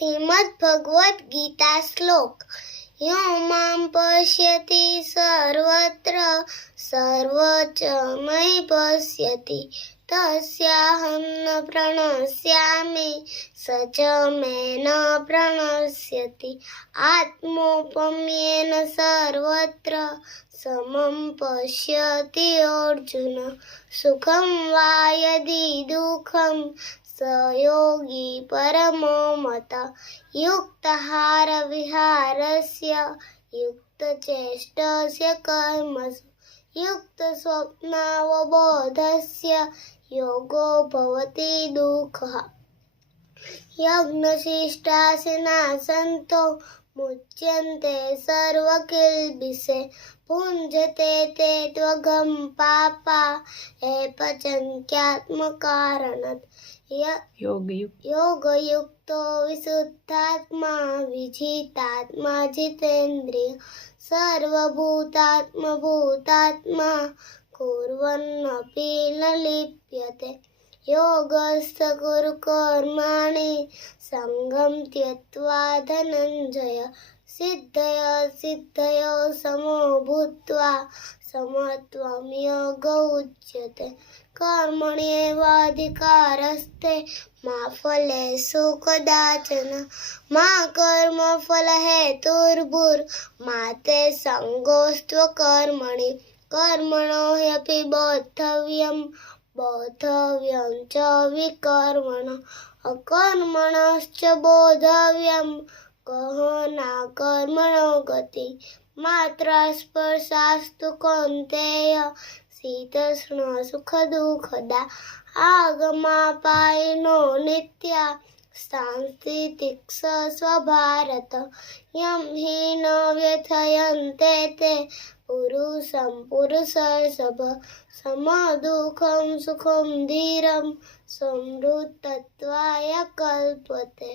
श्रीमद्भगवद्गीता श्लोक यो मां पश्यति सर्वत्र सर्वच मयि पश्यति तस्याहं न प्रणश्यामि स च मे न प्रणश्यति आत्मौपम्येन सर्वत्र समं पश्यति अर्जुन सुखं वा यदि दुःखं स योगी परमो मतः युक्ताहारविहारस्य युक्तचेष्टस्य कर्मसु युक्तस्वप्नावबोधस्य योगो भवति दुःखः यज्ञशिष्टासनासन्तो मुच्यन्ते सर्वकिल्बिषे भुञ्जते ते त्वगं पापा ये पचन्त्यात्मकारणात् योगयुक्तो विशुद्धात्मा विजितात्मा जितेन्द्रिय सर्वभूतात्मा कुर्वन्नपि न लिप्यते योगस्थ कुरु कर्माणि सङ्गं त्यक्त्वा धनञ्जय सिद्धयो समो भूत्वा समत्वं योग उच्यते कर्मण्येवाधिकारस्ते मा फलेषु कदाचन मा कर्मफलहेतुर्भुर्मा ते सङ्गोऽस्त्वकर्मणि कर्मणो ह्यपि बोद्धव्यं च विकर्मणः अकर्मणश्च बोद्धव्यं गहना कर्मणो गति मात्रा स्पर्शास्तु कौन्तेय शीतोष्णसुखदुःखदा आगमापायिनो नित्या सांस्थितिक्ष भारत यं हि न व्यथयन्ते ते पुरुषर्षभ समदुःखं सुखं धीरं संवृत्तत्वाय कल्पते।